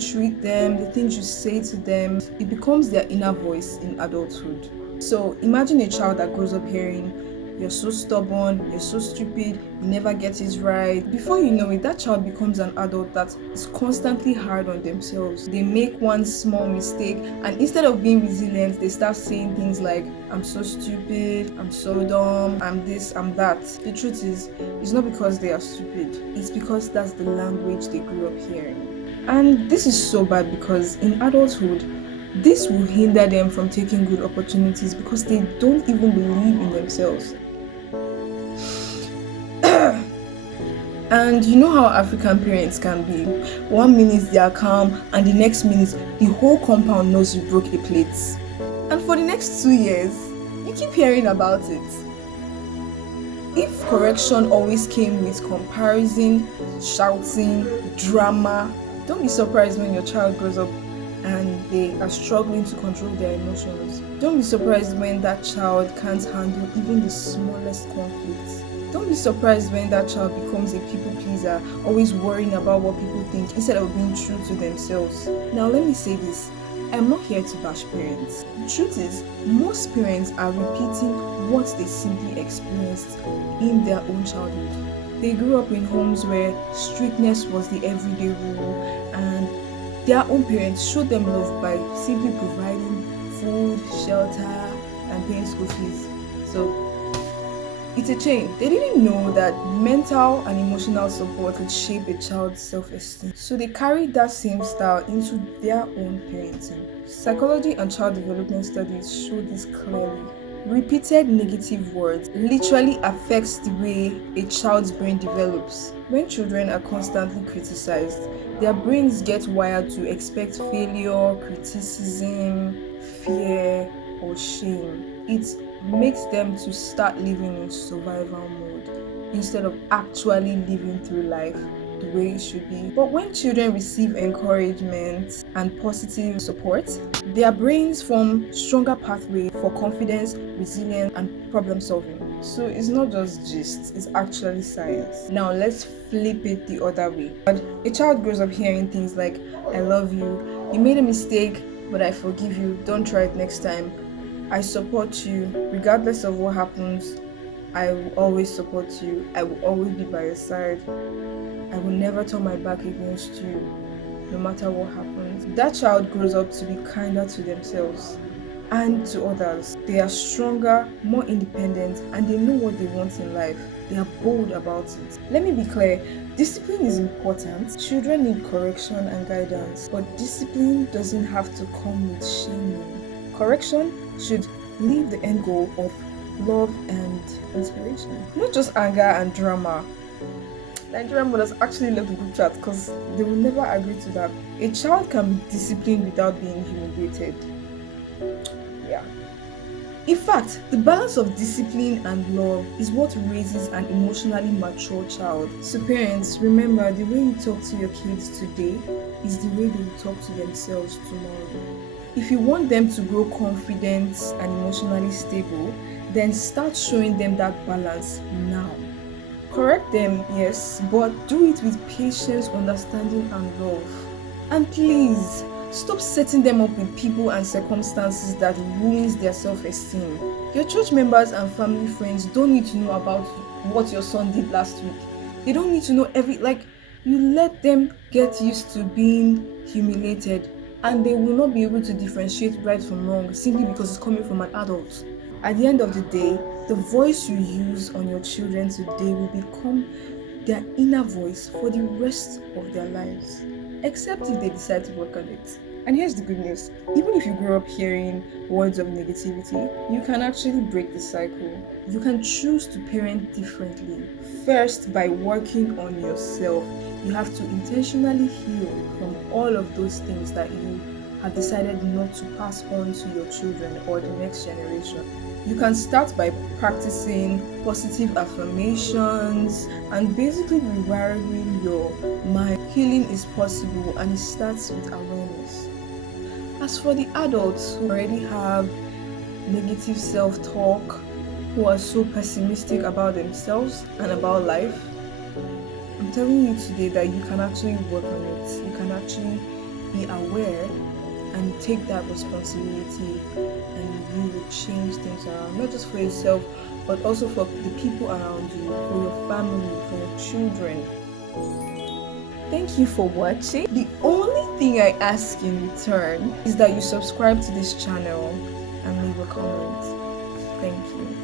treat them, the things you say to them, it becomes their inner voice in adulthood. So imagine a child that grows up hearing, "You're so stubborn, you're so stupid, you never get it right." Before you know it, that child becomes an adult that is constantly hard on themselves. They make one small mistake, and instead of being resilient, they start saying things like, "I'm so stupid, I'm so dumb, I'm this, I'm that." The truth is, it's not because they are stupid, it's because that's the language they grew up hearing. And this is so bad because in adulthood, this will hinder them from taking good opportunities because they don't even believe in themselves. And you know how African parents can be. One minute they are calm, and the next minute the whole compound knows you broke a plate. And for the next 2 years, you keep hearing about it. If correction always came with comparison, shouting, drama, don't be surprised when your child grows up and they are struggling to control their emotions. Don't be surprised when that child can't handle even the smallest conflicts. Don't be surprised when that child becomes a people pleaser, always worrying about what people think instead of being true to themselves. Now let me say this, I'm not here to bash parents. The truth is, most parents are repeating what they simply experienced in their own childhood. They grew up in homes where strictness was the everyday rule, and their own parents showed them love by simply providing food, shelter, and paying school fees. So it's a chain. They didn't know that mental and emotional support could shape a child's self-esteem. So they carried that same style into their own parenting. Psychology and child development studies show this clearly. Repeated negative words literally affects the way a child's brain develops. When children are constantly criticized, their brains get wired to expect failure, criticism, fear, or shame. It makes them to start living in survival mode instead of actually living through life the way it should be. But when children receive encouragement and positive support, their brains form stronger pathways for confidence, resilience, and problem solving. So it's not just gist, it's actually science. Now let's flip it the other way. But a child grows up hearing things like, "I love you, you made a mistake, but I forgive you, don't try it next time. I support you, regardless of what happens. I will always support you. I will always be by your side. I will never turn my back against you, no matter what happens." That child grows up to be kinder to themselves and to others. They are stronger, more independent, and they know what they want in life. They are bold about it. Let me be clear, discipline is important. Children need correction and guidance, but discipline doesn't have to come with shaming. Correction should leave the end goal of love and inspiration, not just anger and drama. Nigerian mothers actually left the group chat because they will never agree to that. A child can be disciplined without being humiliated. Yeah. In fact, the balance of discipline and love is what raises an emotionally mature child. So parents, remember, the way you talk to your kids today is the way they will talk to themselves tomorrow. If you want them to grow confident and emotionally stable, then start showing them that balance now. Correct them, yes, but do it with patience, understanding, and love. And please, stop setting them up with people and circumstances that ruins their self-esteem. Your church members and family friends don't need to know about what your son did last week. They don't need to know you let them get used to being humiliated, and they will not be able to differentiate right from wrong simply because it's coming from an adult. At the end of the day, the voice you use on your children today will become their inner voice for the rest of their lives, except if they decide to work on it. And here's the good news, even if you grow up hearing words of negativity, you can actually break the cycle. You can choose to parent differently. First, by working on yourself. You have to intentionally heal from all of those things that you have decided not to pass on to your children or the next generation. You can start by practicing positive affirmations and basically rewiring your mind. Healing is possible, and it starts with awareness. As for the adults who already have negative self-talk, who are so pessimistic about themselves and about life, I'm telling you today that you can actually work on it. You can actually be aware and take that responsibility, and you will change things around, not just for yourself, but also for the people around you, for your family, for your children. Thank you for watching. The only thing I ask in return is that you subscribe to this channel and leave a comment. Thank you.